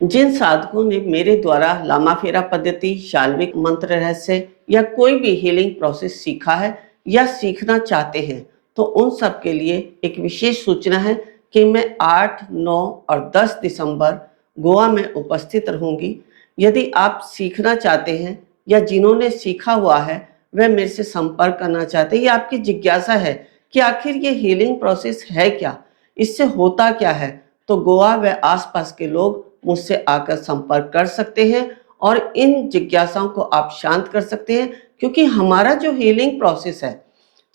जिन साधकों ने मेरे द्वारा लामाफेरा पद्धति, शाल्विक मंत्र रहस्य या कोई भी हीलिंग प्रोसेस सीखा है या सीखना चाहते हैं, तो उन सब के लिए एक विशेष सूचना है कि मैं 8, 9 और 10 दिसंबर गोवा में उपस्थित रहूंगी। यदि आप सीखना चाहते हैं या जिन्होंने सीखा हुआ है वह मेरे से संपर्क करना चाहते हैं, या आपकी जिज्ञासा है कि आखिर ये हीलिंग प्रोसेस है क्या, इससे होता क्या है, तो गोवा व आसपास के लोग मुझसे आकर संपर्क कर सकते हैं और इन जिज्ञासाओं को आप शांत कर सकते हैं। क्योंकि हमारा जो हीलिंग प्रोसेस है,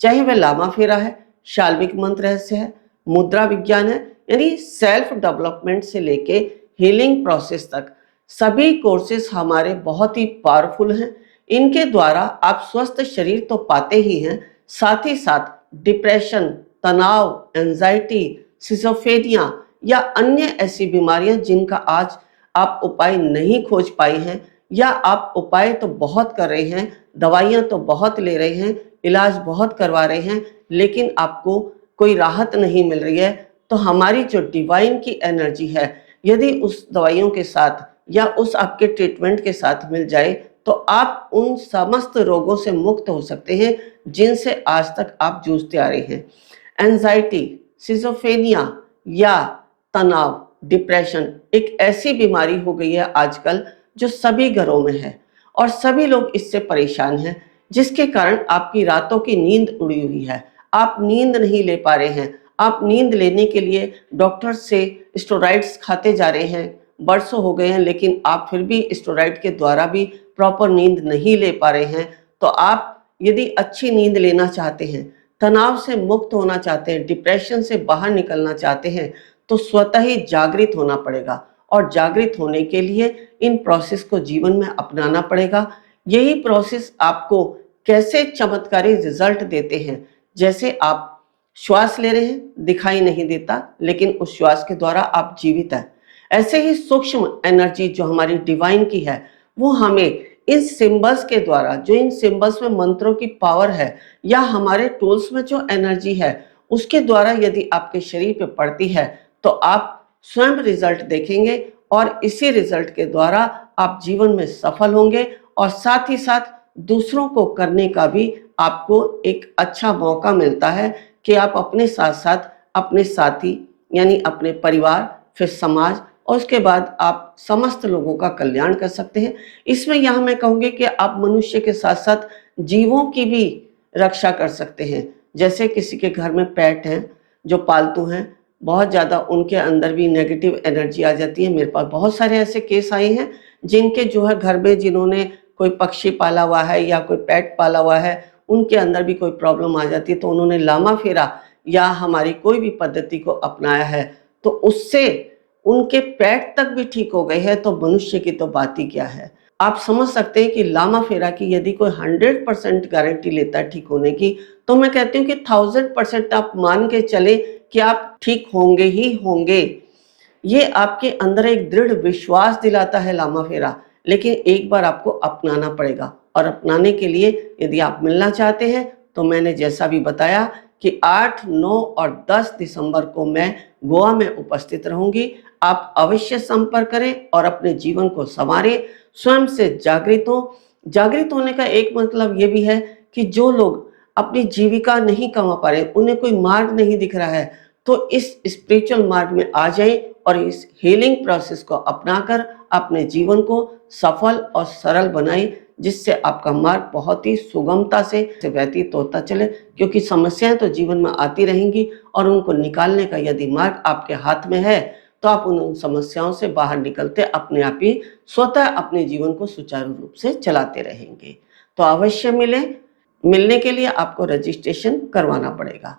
चाहे वह लामाफेरा है, शाल्विक मंत्र रहस्य है, मुद्रा विज्ञान है, यानी सेल्फ डेवलपमेंट से लेके हीलिंग प्रोसेस तक सभी कोर्सेस हमारे बहुत ही पावरफुल हैं। इनके द्वारा आप स्वस्थ शरीर तो पाते ही हैं, साथ ही साथ डिप्रेशन, तनाव, एंजाइटी, सिजोफ्रेनिया या अन्य ऐसी बीमारियां जिनका आज आप उपाय नहीं खोज पाए हैं, या आप उपाय तो बहुत कर रहे हैं, दवाइयां तो बहुत ले रहे हैं, इलाज बहुत करवा रहे हैं, लेकिन आपको कोई राहत नहीं मिल रही है, तो हमारी जो डिवाइन की एनर्जी है, यदि उस दवाइयों के साथ या उस आपके ट्रीटमेंट के साथ मिल जाए, तो आप उन समस्त रोगों से मुक्त हो सकते हैं जिनसे आज तक आप जूझते आ रहे हैं। एंजाइटी, सिजोफ्रेनिया या तनाव, डिप्रेशन एक ऐसी बीमारी हो गई है आजकल जो सभी घरों में है और सभी लोग इससे परेशान हैं, जिसके कारण आपकी रातों की नींद उड़ी हुई है। आप नींद नहीं ले पा रहे हैं। आप नींद लेने के लिए डॉक्टर से स्टेरॉइड्स खाते जा रहे हैं, बरसों हो गए हैं, लेकिन आप फिर भी स्टेरॉइड के द्वारा भी प्रॉपर नींद नहीं ले पा रहे हैं। तो आप यदि अच्छी नींद लेना चाहते हैं, तनाव से मुक्त होना चाहते हैं, डिप्रेशन से बाहर निकलना चाहते हैं, तो स्वतः ही जागृत होना पड़ेगा। और जागृत होने के लिए इन प्रोसेस को जीवन में अपनाना पड़ेगा। यही प्रोसेस आपको कैसे चमत्कारी रिजल्ट देते हैं। जैसे आप श्वास ले रहे हैं, दिखाई नहीं देता, लेकिन उस श्वास के द्वारा आप जीवित हैं। ऐसे ही सूक्ष्म एनर्जी जो हमारी डिवाइन की है, वो हमें इन सिंबल्स के द्वारा, जो इन सिंबल्स में मंत्रों की पावर है या हमारे टूल्स में जो एनर्जी है, उसके द्वारा यदि आपके शरीर पे पड़ती है, तो आप स्वयं रिजल्ट देखेंगे और इसी रिजल्ट के द्वारा आप जीवन में सफल होंगे और साथ ही साथ दूसरों को करने का भी आपको एक अच्छा मौका मिलता है कि आप अपने साथ साथ अपने साथी यानी अपने परिवार, फिर समाज और उसके बाद आप समस्त लोगों का कल्याण कर सकते हैं। इसमें यहाँ मैं कहूँगी कि आप मनुष्य के साथ साथ जीवों की भी रक्षा कर सकते हैं। जैसे किसी के घर में पेट हैं, जो पालतू हैं, बहुत ज़्यादा उनके अंदर भी नेगेटिव एनर्जी आ जाती है। मेरे पास बहुत सारे ऐसे केस आए हैं जिनके जो है घर में जिन्होंने कोई पक्षी पाला हुआ है या कोई पेट पाला हुआ है, उनके अंदर भी कोई प्रॉब्लम आ जाती है, तो उन्होंने लामाफेरा या हमारी कोई भी पद्धति को अपनाया है, तो उससे उनके पेट तक भी ठीक हो गए हैं, तो मनुष्य की तो बात ही क्या है। आप समझ सकते हैं कि लामाफेरा की यदि कोई 100% गारंटी लेता है ठीक होने की, तो मैं कहती हूँ कि 1000% आप मान के चले कि आप ठीक होंगे ही होंगे। ये आपके अंदर एक दृढ़ विश्वास दिलाता है लामाफेरा, लेकिन एक बार आपको अपनाना पड़ेगा। और अपनाने के लिए यदि आप मिलना चाहते हैं, तो मैंने जैसा भी बताया कि 8, 9 और 10 दिसंबर को मैं गोवा में उपस्थित रहूंगी। आप अवश्य संपर्क करें और अपने जीवन को संवारें, स्वयं से जागृत हो। जागृत होने का एक मतलब ये भी है कि जो लोग अपनी जीविका नहीं कमा पा रहे, उन्हें कोई मार्ग नहीं दिख रहा है, तो इस स्पिरिचुअल मार्ग में आ जाएं और इस हीलिंग प्रोसेस को अपनाकर अपने जीवन को सफल और सरल बनाएं, जिससे आपका मार्ग बहुत ही सुगमता से व्यतीत होता चले। क्योंकि समस्याएं तो जीवन में आती रहेंगी और उनको निकालने का यदि मार्ग आपके हाथ में है, तो आप उन समस्याओं से बाहर निकलते अपने आप ही स्वतः अपने जीवन को सुचारू रूप से चलाते रहेंगे। तो अवश्य मिलें। मिलने के लिए आपको रजिस्ट्रेशन करवाना पड़ेगा।